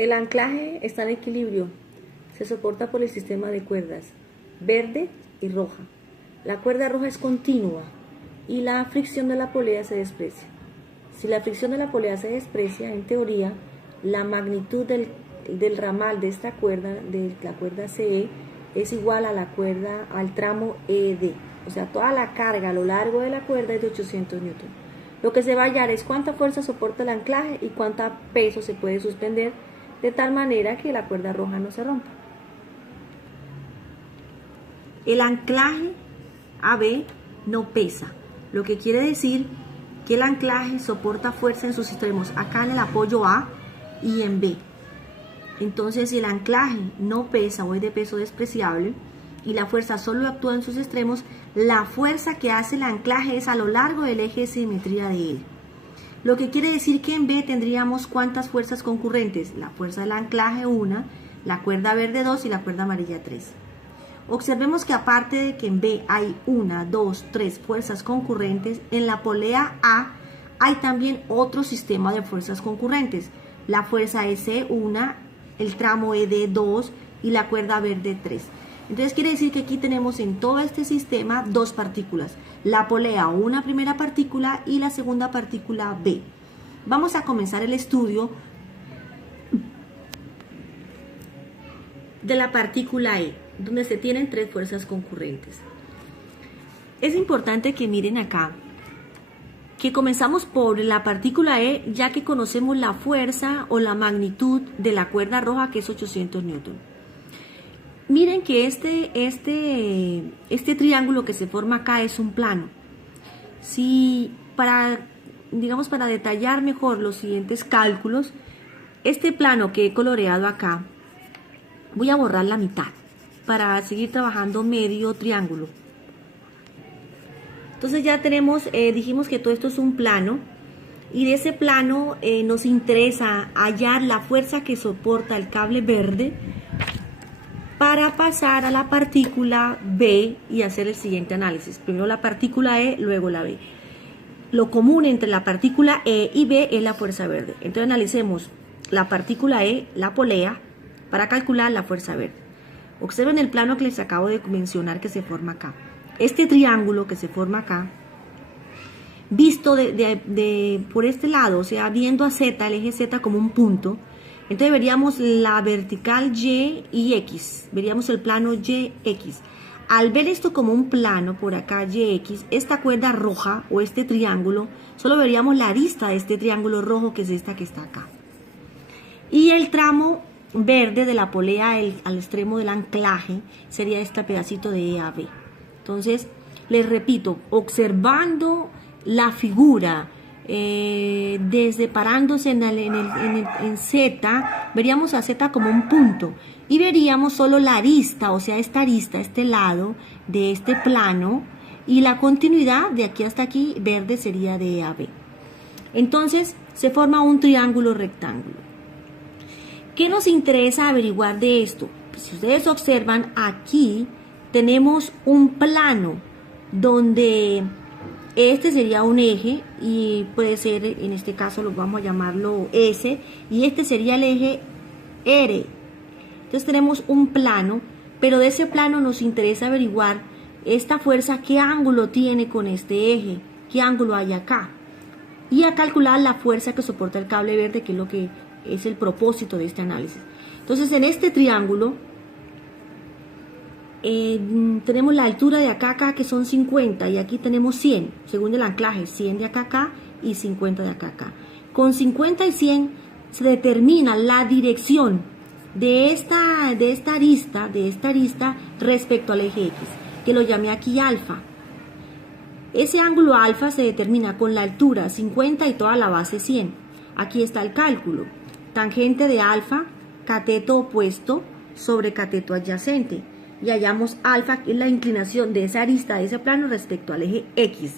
El anclaje está en equilibrio. Se soporta por el sistema de cuerdas verde y roja. La cuerda roja es continua y la fricción de la polea se desprecia. Si la fricción de la polea se desprecia, en teoría, la magnitud del ramal de esta cuerda, de la cuerda CE, es igual a al tramo ED. O sea, toda la carga a lo largo de la cuerda es de 800 Newton. Lo que se va a hallar es cuánta fuerza soporta el anclaje y cuánto peso se puede suspender de tal manera que la cuerda roja no se rompa. El anclaje AB no pesa, lo que quiere decir que el anclaje soporta fuerza en sus extremos, acá en el apoyo A y en B. Entonces, si el anclaje no pesa o es de peso despreciable y la fuerza solo actúa en sus extremos, la fuerza que hace el anclaje es a lo largo del eje de simetría de él. Lo que quiere decir que en B tendríamos ¿cuántas fuerzas concurrentes? La fuerza del anclaje 1, la cuerda verde 2 y la cuerda amarilla 3. Observemos que aparte de que en B hay 1, 2, 3 fuerzas concurrentes, en la polea A hay también otro sistema de fuerzas concurrentes. La fuerza S1, el tramo ED2 y la cuerda verde 3. Entonces quiere decir que aquí tenemos en todo este sistema dos partículas. La polea, una primera partícula y la segunda partícula B. Vamos a comenzar el estudio de la partícula E, donde se tienen tres fuerzas concurrentes. Es importante que miren acá que comenzamos por la partícula E, ya que conocemos la fuerza o la magnitud de la cuerda roja, que es 800 Newton. Miren que este triángulo que se forma acá es un plano. Si para detallar mejor los siguientes cálculos, este plano que he coloreado acá, voy a borrar la mitad para seguir trabajando medio triángulo. Entonces ya tenemos, dijimos que todo esto es un plano, y de ese plano nos interesa hallar la fuerza que soporta el cable verde para pasar a la partícula B y hacer el siguiente análisis. Primero la partícula E, luego la B. Lo común entre la partícula E y B es la fuerza verde. Entonces analicemos la partícula E, la polea, para calcular la fuerza verde. Observen el plano que les acabo de mencionar que se forma acá. Este triángulo que se forma acá, visto por este lado, o sea, viendo a Z, el eje Z como un punto, entonces veríamos la vertical Y y X, veríamos el plano YX. Al ver esto como un plano por acá YX, esta cuerda roja o este triángulo, solo veríamos la arista de este triángulo rojo, que es esta que está acá. Y el tramo verde de la polea al extremo del anclaje sería este pedacito de E a B. Entonces, les repito, observando la figura, desde parándose en Z, veríamos a Z como un punto y veríamos solo la arista, o sea, esta arista, este lado de este plano, y la continuidad de aquí hasta aquí, verde, sería de E a B. Entonces, se forma un triángulo rectángulo. ¿Qué nos interesa averiguar de esto? Pues, si ustedes observan, aquí tenemos un plano donde este sería un eje y puede ser, en este caso lo vamos a llamarlo S, y este sería el eje R. Entonces tenemos un plano, pero de ese plano nos interesa averiguar esta fuerza, qué ángulo tiene con este eje, qué ángulo hay acá, y a calcular la fuerza que soporta el cable verde, que es lo que es el propósito de este análisis. Entonces, en este triángulo tenemos la altura de acá a acá, que son 50, y aquí tenemos 100, según el anclaje, 100 de acá a acá y 50 de acá a acá. Con 50 y 100 se determina la dirección de esta arista respecto al eje X, que lo llamé aquí alfa. Ese ángulo alfa se determina con la altura 50 y toda la base 100. Aquí está el cálculo. Tangente de alfa, cateto opuesto sobre cateto adyacente. Y hallamos alfa, que es la inclinación de esa arista, de ese plano respecto al eje X.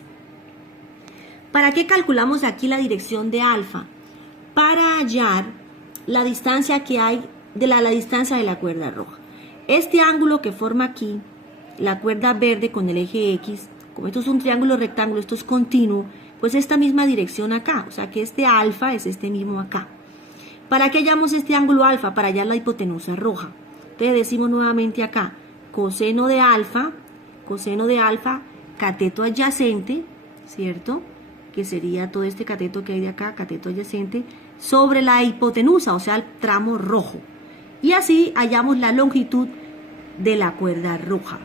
¿Para qué calculamos aquí la dirección de alfa? Para hallar la distancia que hay de la distancia de la cuerda roja. Este ángulo que forma aquí, la cuerda verde con el eje X, como esto es un triángulo rectángulo, esto es continuo, pues esta misma dirección acá, o sea que este alfa es este mismo acá. ¿Para qué hallamos este ángulo alfa? Para hallar la hipotenusa roja. Entonces decimos nuevamente acá, coseno de alfa, cateto adyacente, ¿cierto? Que sería todo este cateto que hay de acá, cateto adyacente, sobre la hipotenusa, o sea, el tramo rojo. Y así hallamos la longitud de la cuerda roja.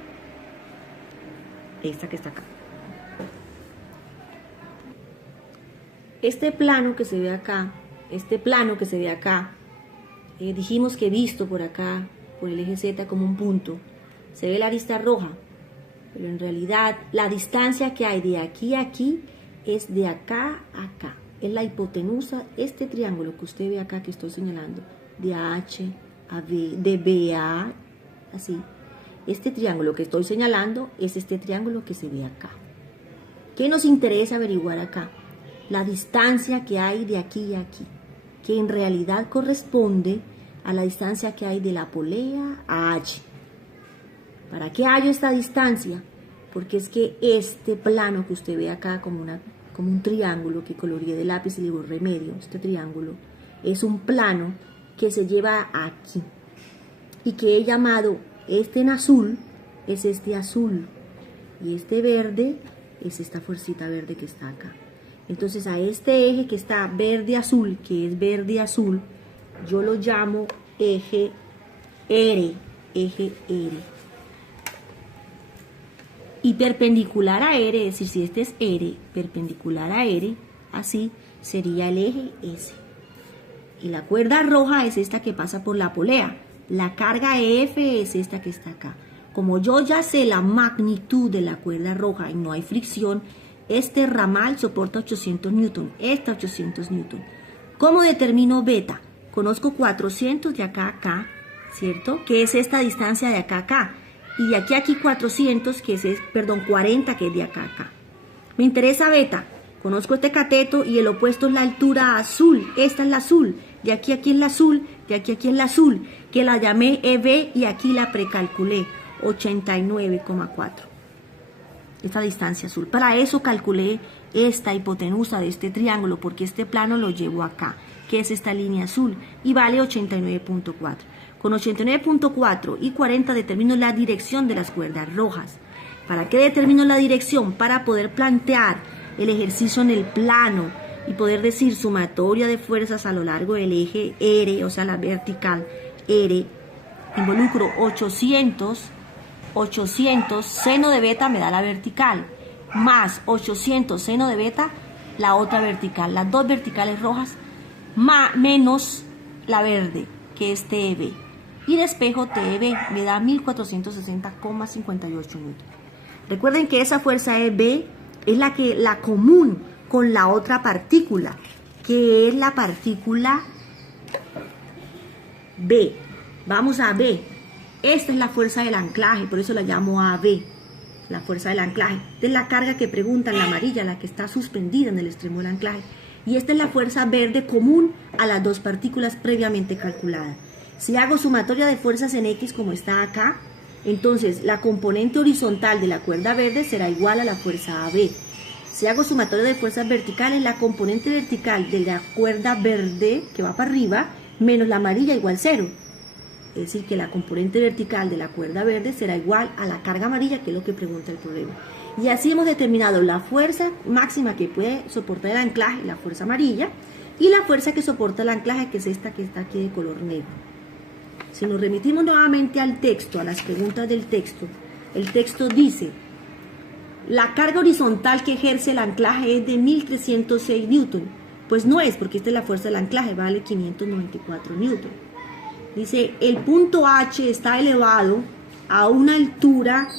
Esta que está acá. Este plano que se ve acá, dijimos que visto por acá, por el eje Z como un punto, se ve la arista roja, pero en realidad la distancia que hay de aquí a aquí es de acá a acá. Es la hipotenusa, este triángulo que usted ve acá que estoy señalando, de AH a B, de B a A, así. Este triángulo que estoy señalando es este triángulo que se ve acá. ¿Qué nos interesa averiguar acá? La distancia que hay de aquí a aquí, que en realidad corresponde a la distancia que hay de la polea a H. ¿Para qué hallo esta distancia? Porque es que este plano que usted ve acá como un triángulo que coloreé de lápiz y le borré medio, este triángulo, es un plano que se lleva aquí y que he llamado, este en azul es este azul y este verde es esta fuercita verde que está acá. Entonces a este eje que está verde-azul, que es verde-azul, yo lo llamo eje R, Y perpendicular a R, es decir, si este es R, perpendicular a R, así sería el eje S. Y la cuerda roja es esta que pasa por la polea. La carga F es esta que está acá. Como yo ya sé la magnitud de la cuerda roja y no hay fricción, este ramal soporta 800 newton, esta 800 newton. ¿Cómo determino beta? Conozco 400 de acá a acá, ¿cierto? Que es esta distancia de acá a acá. Y de aquí a aquí 400, que es, 40, que es de acá a acá. Me interesa beta. Conozco este cateto y el opuesto es la altura azul. Esta es la azul. De aquí a aquí es la azul, de aquí a aquí es la azul, que la llamé EB y aquí la precalculé, 89,4. Esta distancia azul. Para eso calculé esta hipotenusa de este triángulo, porque este plano lo llevo acá, que es esta línea azul, y vale 89,4. Con 89,4 y 40 determino la dirección de las cuerdas rojas. ¿Para qué determino la dirección? Para poder plantear el ejercicio en el plano y poder decir sumatoria de fuerzas a lo largo del eje R, o sea la vertical R, involucro 800 seno de beta me da la vertical, más 800 seno de beta la otra vertical, las dos verticales rojas, menos la verde, que es TEB. Y despejo TEB me da 1460,58 Newton. Recuerden que esa fuerza EB es la común con la otra partícula, que es la partícula B. Vamos a B. Esta es la fuerza del anclaje, por eso la llamo AB, la fuerza del anclaje. Esta es la carga que preguntan, la amarilla, la que está suspendida en el extremo del anclaje. Y esta es la fuerza verde común a las dos partículas previamente calculadas. Si hago sumatoria de fuerzas en X como está acá, entonces la componente horizontal de la cuerda verde será igual a la fuerza AB. Si hago sumatoria de fuerzas verticales, la componente vertical de la cuerda verde que va para arriba menos la amarilla igual 0. Es decir, que la componente vertical de la cuerda verde será igual a la carga amarilla, que es lo que pregunta el problema. Y así hemos determinado la fuerza máxima que puede soportar el anclaje, la fuerza amarilla, y la fuerza que soporta el anclaje, que es esta que está aquí de color negro. Si nos remitimos nuevamente al texto, a las preguntas del texto, el texto dice: la carga horizontal que ejerce el anclaje es de 1306 newton. Pues no es, porque esta es la fuerza del anclaje, vale 594 newton. Dice, el punto H está elevado a una altura,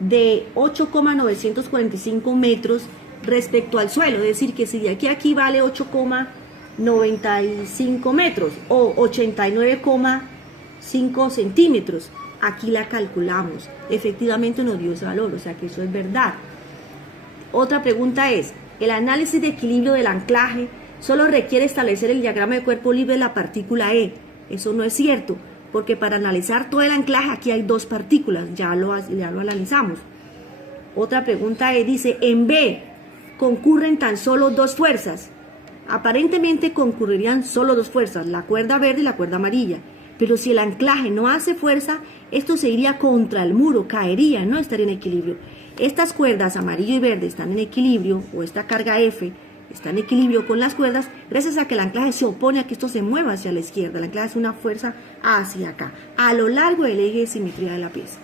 de 8,945 metros respecto al suelo. Es decir, que si de aquí a aquí vale 8,95 metros o 89,5 centímetros, aquí la calculamos. Efectivamente nos dio ese valor, o sea que eso es verdad. Otra pregunta es, el análisis de equilibrio del anclaje solo requiere establecer el diagrama de cuerpo libre de la partícula E. Eso no es cierto, porque para analizar todo el anclaje aquí hay dos partículas, ya lo analizamos. Otra pregunta dice, en B, concurren tan solo dos fuerzas. Aparentemente concurrirían solo dos fuerzas, la cuerda verde y la cuerda amarilla. Pero si el anclaje no hace fuerza, esto se iría contra el muro, caería, no estaría en equilibrio. Estas cuerdas amarillo y verde están en equilibrio, o esta carga F está en equilibrio con las cuerdas, gracias a que el anclaje se opone a que esto se mueva hacia la izquierda. El anclaje es una fuerza hacia acá, a lo largo del eje de simetría de la pieza.